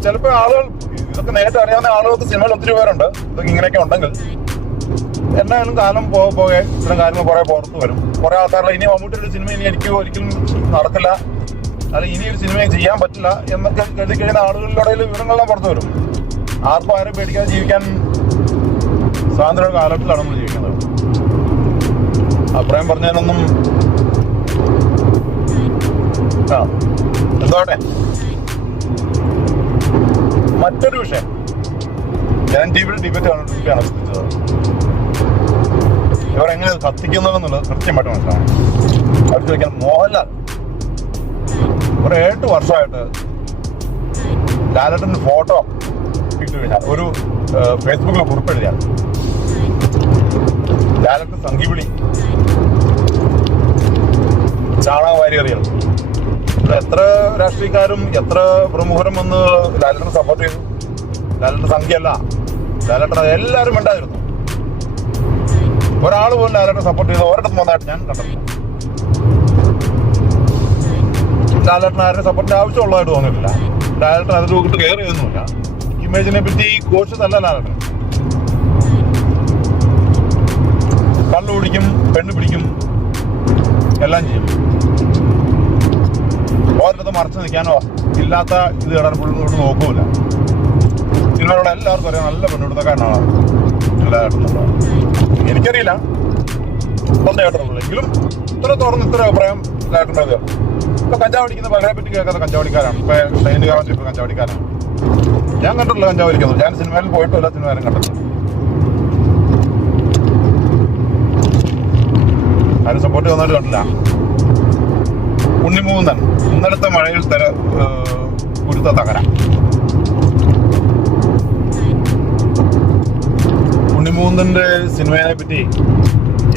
ചിലപ്പോൾ ആളുകൾ ഇതൊക്കെ നേരിട്ട് അറിയാവുന്ന ആളുകൾക്ക് സിനിമയിൽ ഒത്തിരി പേരുണ്ട്. ഇതൊക്കെ ഇങ്ങനെയൊക്കെ ഉണ്ടെങ്കിൽ എന്നായാലും കാലം പോകെ ഇത്തരം കാര്യങ്ങൾ കുറെ പുറത്ത് വരും. കുറെ ആൾക്കാരുടെ ഇനി മമ്മൂട്ടിയുടെ സിനിമ ഇനി എനിക്ക് ഒരിക്കലും നടക്കില്ല, അല്ലെങ്കിൽ ഇനി ഒരു സിനിമ ചെയ്യാൻ പറ്റില്ല എന്നൊക്കെ കരുതി കഴിയുന്ന ആളുകളുടെ വിവരങ്ങളെല്ലാം പുറത്തു വരും. ആർക്കും ആരും പേടിക്കാതെ ജീവിക്കാൻ സ്വാതന്ത്ര്യ കാലഘട്ടത്തിലാണ് നമ്മൾ ജീവിക്കുന്നത്. അഭിപ്രായം പറഞ്ഞതിനൊന്നും എന്തോട്ടെ. മറ്റൊരു വിഷയം, ഞാൻ ടിവിയിൽ ഡിബേറ്റ് കണ്ടിട്ടാണ് ശ്രദ്ധിച്ചത്. ഇവരെങ്ങനെ കത്തിക്കുന്നതെന്നുള്ളത് കൃത്യമായിട്ട് മനസ്സിലാണ്. അവർ ചോദിക്കാൻ മോഹൻലാൽ ഒരു 8 വർഷമായിട്ട് ലാലേട്ടൻ്റെ ഫോട്ടോ ഇട്ട് കഴിഞ്ഞാൽ ഒരു ഫേസ്ബുക്കിൽ കുറിപ്പെഴുതിയാൽ ലാലേട്ടൻ സംഘിവിളി ചാണക വാരിയറിയൽ. എത്ര രാഷ്ട്രീയക്കാരും എത്ര പ്രമുഖരും വന്ന് ലാലേട്ടനെ സപ്പോർട്ട് ചെയ്തു. ലാലേട്ടൻ സംഖ്യയല്ല, ലാലേട്ടൻ എല്ലാവരും വേണ്ടായിരുന്നു. ഒരാൾ പോലും ലാലേട്ടനെ സപ്പോർട്ട് ചെയ്ത് ഒരിടത്തും വന്നതായിട്ട് ഞാൻ കണ്ടിട്ടില്ല. ലാലേട്ടൻ ആരുടെ സപ്പോർട്ടിന്റെ ആവശ്യമുള്ളതായിട്ട് തോന്നിയിട്ടില്ല. ലാലേട്ടൻ അതിൽ നോക്കിയിട്ട് കെയർ ചെയ്യുന്നുമില്ല. ഇമേജിനെ പറ്റി കോഴ്സ് അല്ല ലാലേട്ടൻ. കള്ളു പിടിക്കും, പെണ്ണ് പിടിക്കും, എല്ലാം ചെയ്യും. ഓരോരുത്തർ മറച്ചു നിൽക്കാനോ ഇല്ലാത്ത ഇത് ഇടാൻ പുള്ളിനോട് നോക്കൂല. സിനിമയിലുള്ള എല്ലാവർക്കും അറിയാം നല്ല പെണ്ണെടുത്തക്കാരനാണ് ലാലേട്ടൻ. എനിക്കറിയില്ല, കേട്ടിട്ടുള്ളൂ. എങ്കിലും ഇത്ര തുറന്ന് ഇത്ര അഭിപ്രായം ലാലേട്ടൻ്റെ. ഇപ്പൊ കഞ്ചാവ് അടിക്കുന്ന പലരെ പറ്റി കേൾക്കാത്ത കഞ്ചാവടിക്കാരാണ്. ഇപ്പൊ സൈനികാവൻ ഇപ്പൊ കഞ്ചാവടിക്കാരാണ്. ഞാൻ കണ്ടിട്ടില്ല കഞ്ചാവ് അടിക്കുന്നത്. ഞാൻ സിനിമയിൽ പോയിട്ടില്ല, സിനിമയിലും കണ്ടിട്ടില്ല. ആരും സപ്പോർട്ട് ചെയ്യുന്നവർ കണ്ടില്ല. ഉണ്ണിമൂന്നൻ ഇന്നലത്തെ മഴയിൽ കുരുത്ത തകര. ഉണ്ണിമൂന്നന്റെ സിനിമയെ പറ്റി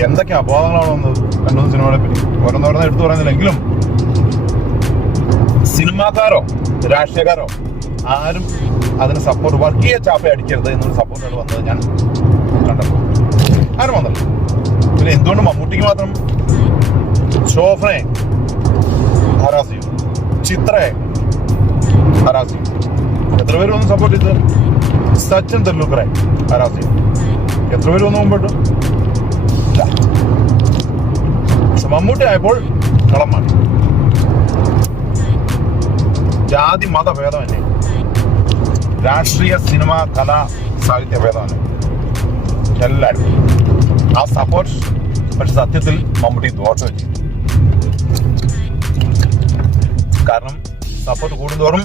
എന്തൊക്കെ അപവാദങ്ങളാണ് വന്നത് രണ്ടു സിനിമകളെ പറ്റി. ഓരോന്നോരോന്ന് എടുത്തു പറയുന്നില്ലെങ്കിലും സിനിമാക്കാരോ രാഷ്ട്രീയക്കാരോ ആരും അതിന് സപ്പോർട്ട്, വർഗീയ ചാപ്പ അടിക്കരുത് എന്നൊരു സപ്പോർട്ടാണ് വന്നത് ഞാൻ കണ്ടത്. ആരും വന്നല്ലോ. പിന്നെ എന്തുകൊണ്ട് മമ്മൂട്ടിക്ക് മാത്രം ശോഭനെ ഹരാസ് ചെയ്യും, ചിത്രയെ ഹരാസ് ചെയ്യും? എത്ര പേര് വന്ന് സപ്പോർട്ട് ചെയ്ത്? സച്ചിൻ തെണ്ടുൽക്കറെ ഹരാസ് ചെയ്യും. എത്ര പേര് വന്ന് മുമ്പോട്ട്? മമ്മൂട്ടി ആയപ്പോൾ കളം മാറി. ജാതി മത ഭേദമല്ലേ, രാഷ്ട്രീയ സിനിമ കല സാഹിത്യ ഭേദമല്ലേ, എല്ലാവരും ആ സപ്പോർട്ട്. പക്ഷെ സത്യത്തിൽ മമ്മൂട്ടി ദോഷം ചെയ്യും. കാരണം സപ്പോർട്ട് കൂടുന്തോറും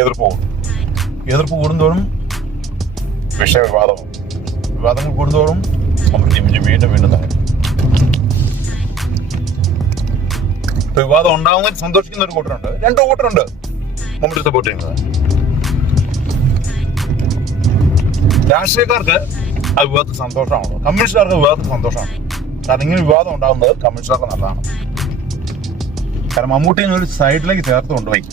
എതിർപ്പ് കൂടും, എതിർപ്പ് കൂടുന്തോറും വിഷയവിവാദവും, വിവാദങ്ങൾ കൂടുന്തോറും മമ്മൂട്ടി വീണ്ടും വീണ്ടും തന്നെ വിവാദം ഉണ്ടാവുന്നതിൽ സന്തോഷിക്കുന്ന ഒരു കൂട്ടരുണ്ട്, 2 കൂട്ടരുണ്ട് മമ്മൂട്ടി സപ്പോർട്ട് ചെയ്യുന്നത്. രാഷ്ട്രീയക്കാർക്ക് ആ വിവാദത്തിൽ സന്തോഷമാണല്ലോ, കമ്മ്യൂണിസ്റ്റുകാർക്ക് വിവാദത്തിൽ സന്തോഷമാണ്. കാരണം ഇങ്ങനെ വിവാദം ഉണ്ടാകുന്നത് കമ്മ്യൂണിസ്റ്റുകാർക്ക് നല്ലതാണ്. കാരണം മമ്മൂട്ടിനെ ഒരു സൈഡിലേക്ക് ചേർത്ത് കൊണ്ടുപോയി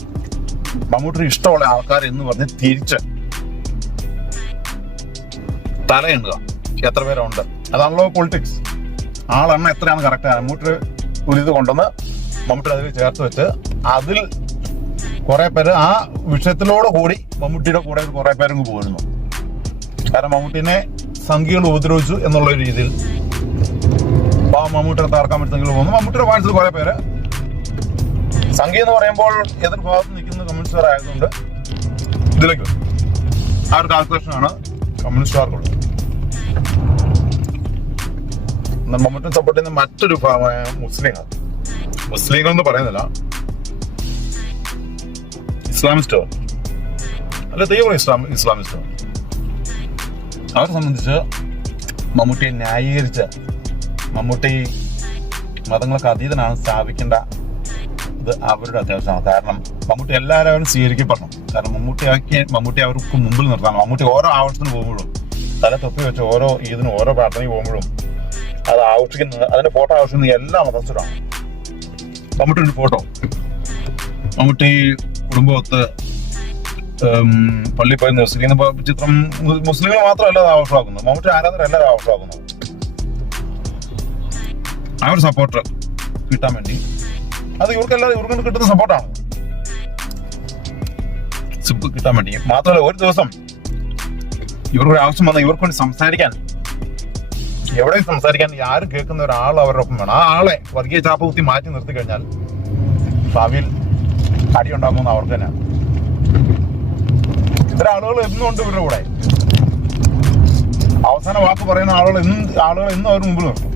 മമ്മൂട്ടിന് ഇഷ്ടമുള്ള ആൾക്കാർ എന്ന് പറഞ്ഞ് തിരിച്ച് തലയെണ്ണുക, എത്ര പേരുണ്ട്. അതാണല്ലോ പൊളിറ്റിക്സ്. ആളെണ്ണ എത്രയാണ് കറക്റ്റ്. മമ്മൂട്ടി ഒരു ഇത് കൊണ്ടുവന്ന് മമ്മൂട്ടി അതിൽ ചേർത്ത് വെച്ച് അതിൽ കുറെ പേര് ആ വിഷയത്തിലോട് കൂടി മമ്മൂട്ടിയുടെ കൂടെ കുറെ പേരും പോയിരുന്നു. കാരണം മമ്മൂട്ടിനെ സംഘികൾ ഉപദ്രവിച്ചു എന്നുള്ള ഒരു രീതിയിൽ മമ്മൂട്ടിയെ തകർക്കാൻ പറ്റുന്നെങ്കിൽ പോകുന്നു. മമ്മൂട്ടിയുടെ ഫാൻസിൽ കുറെ പേര് സംഘി എന്ന് പറയുമ്പോൾ എതിർ ഭാഗത്ത് നിൽക്കുന്ന കമ്മ്യൂണിസ്റ്റുകാരായതുകൊണ്ട് ഇതിലേക്ക് ആ ഒരു കാൽക്കുലേഷനാണ് കമ്മ്യൂണിസ്റ്റുകാർക്കുള്ളത്. മമ്മൂട്ടിനെ സപ്പോർട്ട് ചെയ്യുന്ന മറ്റൊരു ഭാഗമായ മുസ്ലിങ്ങൾ എന്ന് പറയുന്നില്ല, ഇസ്ലാമിസ്റ്റോ അല്ല തീവ്ര ഇസ്ലാമിസ്റ്റോ, അവരെ സംബന്ധിച്ച് മമ്മൂട്ടിയെ ന്യായീകരിച്ച് മമ്മൂട്ടി മതങ്ങൾക്ക് അതീതനാണ്, സ്ഥാപിക്കേണ്ട ഇത് അവരുടെ അത്യാവശ്യമാണ്. കാരണം മമ്മൂട്ടി എല്ലാവരും സ്വീകരിക്കപ്പെടണം. കാരണം മമ്മൂട്ടി അവർക്ക് മുമ്പിൽ നിർത്തണം. മമ്മൂട്ടി ഓരോ ആവശ്യത്തിന് പോകുമ്പോഴും തല തൊപ്പി വെച്ച് ഓരോ ഈദിനും ഓരോ പ്രാർത്ഥനയ്ക്ക് പോകുമ്പോഴും അത് ആഘോഷിക്കുന്നത്, അതിന്റെ ഫോട്ടോ ആവശ്യം എല്ലാ മതസ്ഥരാണ്. മമ്മൂട്ടി ഒരു ഫോട്ടോ, മമ്മൂട്ടി കുടുംബത്ത് പള്ളി പോയി നിസ്കരിക്കുന്ന ചിത്രം മുസ്ലിങ്ങൾ മാത്രമല്ല അത് ആഘോഷമാക്കുന്നത്, മമ്മൂട്ടി ആരാധകരെല്ലാവരും ആഘോഷമാക്കുന്നത്. ആ ഒരു സപ്പോർട്ട് കിട്ടാൻ വേണ്ടി അത് ഇവർക്കും കിട്ടുന്ന സപ്പോർട്ടാണ് കിട്ടാൻ വേണ്ടി. മാത്രമല്ല ഒരു ദിവസം ഇവർക്കൊരു ആവശ്യം വന്നാൽ ഇവർക്ക് വേണ്ടി സംസാരിക്കാൻ, എവിടെയും സംസാരിക്കാൻ ആരും കേൾക്കുന്ന ഒരാൾ അവരുടെ ഒപ്പം വേണം. ആ ആളെ വർഗീയ ചാപ്പ കുത്തി മാറ്റി നിർത്തി കഴിഞ്ഞാൽ ഭാവിയിൽ അടിയുണ്ടാകുമെന്ന് അവർക്ക് തന്നെയാണ്. ഇത്തരം ആളുകൾ എന്നും ഉണ്ട് ഇവരുടെ കൂടെ. അവസാന വാക്ക് പറയുന്ന ആളുകൾ എന്നും അവർ മുമ്പിൽ നിർത്തും.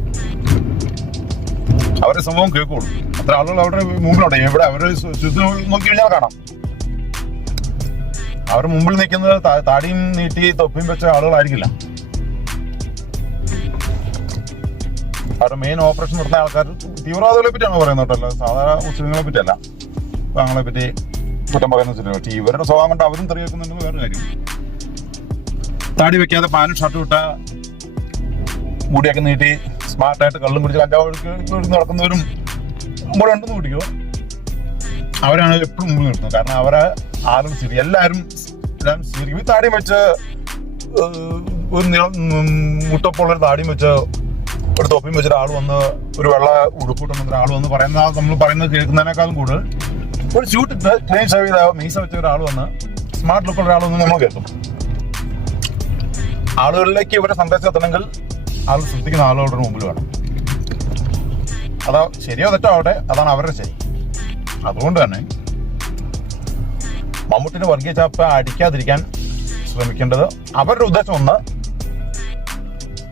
അവരെ സംഭവം കേൾക്കുള്ളൂ. അത്ര ആളുകൾ അവരുടെ മുമ്പിലുണ്ട്. എവിടെ അവരുടെ ശുദ്ധി നോക്കി കഴിഞ്ഞാൽ കാണാം. അവരുടെ മുമ്പിൽ നിൽക്കുന്നത് താടിയും നീട്ടി തൊപ്പിയും വെച്ച ആളുകളായിരിക്കില്ല. അവരുടെ മെയിൻ ഓപ്പറേഷൻ നടത്തുന്ന ആൾക്കാർ തീവ്രവാദികളെ പറ്റിയാണ് പറയുന്നത് കേട്ടോ, സാധാരണ മുസ്ലിങ്ങളെ പറ്റിയല്ല. അപ്പൊ ഞങ്ങളെ പറ്റി കുറ്റം പറയുന്ന വെച്ചിട്ട് പക്ഷേ ഇവരുടെ സ്വഭാവം കൊണ്ട് അവരും തെറിയേക്കുന്നുണ്ടെന്ന് വേറെ കാര്യം. താടി വെക്കാതെ പാനും ഷർട്ടും ഇട്ട മുടിയൊക്കെ നീട്ടി സ്മാർട്ടായിട്ട് കള്ളും കുടിച്ച് കഞ്ചാവ് നടക്കുന്നവരും ഇവിടെ ഉണ്ടെന്ന് കുടിക്കോ, അവരാണ് എപ്പോഴും മുമ്പിൽ നിർത്തുന്നത്. കാരണം അവരെ ആരും എല്ലാവരും ശരിക്കും താടിയും വെച്ച് ഒരു മുട്ടപ്പുള്ളൊരു താടിയും വെച്ച് ഒരു തൊപ്പിയും വെച്ചിട്ട് ആൾ വന്ന് ഒരു വെള്ള ഉടുപ്പിട്ടുന്ന ആൾ വന്ന് നമ്മൾ പറയുന്നത് കേൾക്കുന്നതിനേക്കാളും കൂടുതൽ ഒരു ഷൂട്ടിട്ട് ക്ലീൻ ഷേവ് ചെയ്ത മീസ വെച്ച ഒരാൾ വന്ന് സ്മാർട്ട് ലുക്കുള്ള ഒരാൾ വന്ന് നമ്മൾ കേൾക്കും. ആളുകളിലേക്ക് ഇവരെ സന്ദേശം എത്തണമെങ്കിൽ ആൾ ശ്രദ്ധിക്കുന്ന ആളുകളുടെ മുമ്പിൽ വേണം. അതാ ശരിയോ തെറ്റോ ആവട്ടെ, അതാണ് അവരുടെ ശരി. അതുകൊണ്ട് തന്നെ മമ്മൂട്ടിന് വർഗീയ ചാപ്പ അടിക്കാതിരിക്കാൻ ശ്രമിക്കേണ്ടത് അവരുടെ ഉദ്ദേശം ഒന്ന്,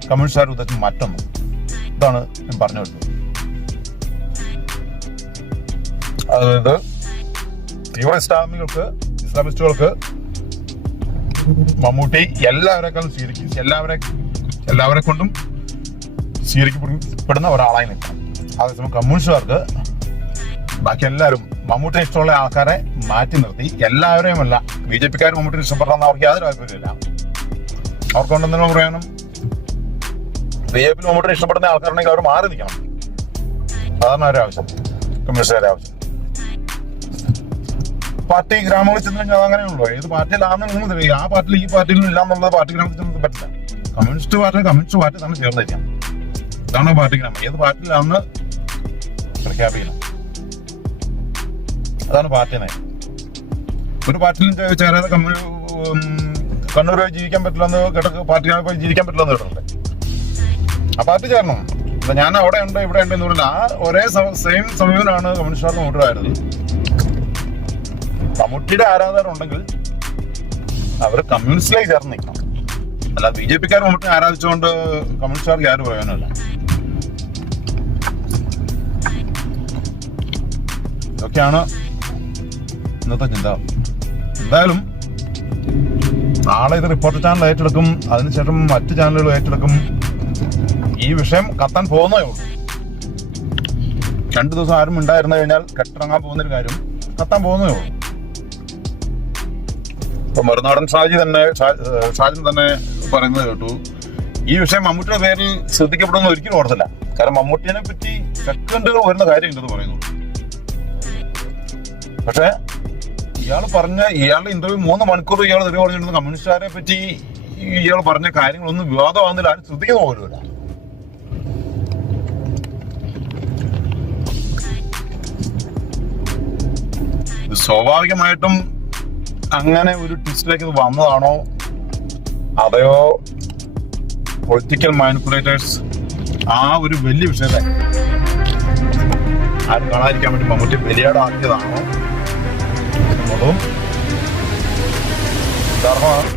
കമ്മ്യൂണിസ്റ്റുകാരുടെ ഉദ്ദേശം മറ്റൊന്ന്. ഇതാണ് ഞാൻ പറഞ്ഞു വരുന്നത്. അതായത് തീവ്ര ഇസ്ലാമിസ്റ്റുകൾക്ക് മമ്മൂട്ടി എല്ലാവരെക്കാളും എല്ലാവരെ കൊണ്ടും സ്വീകരിക്കപ്പെടുന്ന ഒരാളായി നിൽക്കണം. അതേസമയം കമ്മ്യൂണിസ്റ്റുകാർക്ക് ബാക്കി എല്ലാവരും മമ്മൂട്ടിനെ ഇഷ്ടമുള്ള ആൾക്കാരെ മാറ്റി നിർത്തി എല്ലാവരെയും അല്ല, BJP-ക്കാർ മമ്മൂട്ടിനെ ഇഷ്ടപ്പെടണമെന്ന് അവർക്ക് യാതൊരു താല്പര്യമില്ല. അവർക്കുണ്ടെന്നുള്ള പറയാനും BJP മമ്മൂട്ടിനെ ഇഷ്ടപ്പെടുന്ന ആൾക്കാരുണ്ടെങ്കിൽ അവർ മാറി നിൽക്കണം. അതാണ് അവരുടെ ആവശ്യം, കമ്മ്യൂണിസ്റ്റുകാരുടെ ആവശ്യം. പാർട്ടി ഗ്രാമങ്ങളിൽ ചെന്ന് കഴിഞ്ഞാൽ അങ്ങനെയുള്ളൂ. ഏത് പാർട്ടിയിലാണെന്ന് നിങ്ങൾ അറിയാം. ആ പാർട്ടിയിൽ ഈ പാർട്ടിയിലും ഇല്ല എന്നുള്ളത് പാർട്ടി ഗ്രാമത്തിൽ ചെന്ന് പറ്റില്ല. കമ്മ്യൂണിസ്റ്റ് പാർട്ടി തന്നെ ചേർന്നിരിക്കാം. ഇതാണ് പാർട്ടി ഗ്രാമം. ഏത് പാർട്ടിയിലാണെന്ന് പ്രഖ്യാപിക്കണം. അതാണ് പാർട്ടി നയം. ഒരു പാർട്ടിയിലും ചേരാതെ കണ്ണൂർ പോയി ജീവിക്കാൻ പറ്റില്ലെന്ന് പാർട്ടി പോയി ജീവിക്കാൻ പറ്റില്ലെന്ന് കേട്ടിട്ടുണ്ട്. ആ പാർട്ടി ചേരണം. ഞാൻ അവിടെ ഉണ്ട് ഇവിടെ ഉണ്ട് എന്ന് പറഞ്ഞാൽ ആ ഒരേ സെയിം സമീപനമാണ് കമ്മ്യൂണിസ്റ്റുകാർക്ക് മമ്മൂട്ടിയുടേത്. മമ്മൂട്ടിയുടെ ആരാധകരുണ്ടെങ്കിൽ അവർ കമ്മ്യൂണിസ്റ്റിലേക്ക് ചേർന്ന് നിൽക്കണം. അല്ല BJP-ക്കാർ മമ്മൂട്ടിനെ ആരാധിച്ചുകൊണ്ട് കമ്മ്യൂണിസ്റ്റുകാർക്ക് ആരും പ്രയോജനമില്ല. ഇതൊക്കെയാണ് ഇന്നത്തെ ചിന്ത. എന്തായാലും നാളെ ഇത് റിപ്പോർട്ടർ ചാനൽ ഏറ്റെടുക്കും, അതിനുശേഷം മറ്റു ചാനലുകൾ ഏറ്റെടുക്കും. ഈ വിഷയം കത്താൻ പോകുന്നേ ഉള്ളൂ. 2 ദിവസം ആരും ഉണ്ടായിരുന്നു കഴിഞ്ഞാൽ കെട്ടിറങ്ങാൻ പോകുന്നൊരു കാര്യം കത്താൻ പോകുന്നേ ഉള്ളൂ. ഇപ്പൊ മറുനാടൻ ഷാജിൻ തന്നെ പറയുന്നത് കേട്ടു, ഈ വിഷയം മമ്മൂട്ടിയുടെ പേരിൽ ശ്രദ്ധിക്കപ്പെടുന്ന ഒരിക്കലും ഓർത്തില്ല. കാരണം മമ്മൂട്ടിയെ പറ്റി സെക്കൻഡുകൾ വരുന്ന കാര്യമില്ലെന്ന് പറയുന്നു. പക്ഷെ ഇയാളുടെ ഇന്റർവ്യൂ 3 മണിക്കൂർ ഇയാൾ തെളിവ് പറഞ്ഞിരുന്ന കമ്മ്യൂണിസ്റ്റുകാരെ പറ്റി ഇയാൾ പറഞ്ഞ കാര്യങ്ങളൊന്നും വിവാദമാകുന്നില്ല, ആരും ശ്രദ്ധിക്കുന്ന പോലുമില്ല. സ്വാഭാവികമായിട്ടും അങ്ങനെ ഒരു ട്വിസ്റ്റിലേക്ക് വന്നതാണോ അതെയോ പൊളിറ്റിക്കൽ മാനിപ്പുലേറ്റേഴ്സ് ആ ഒരു വലിയ വിഷയത്തെ ആരും കാണാതിരിക്കാൻ വേണ്ടി മമ്മൂട്ടി ബലിയാടാക്കിയതാണോ എന്നുള്ളതും ധർമ്മമാണ്.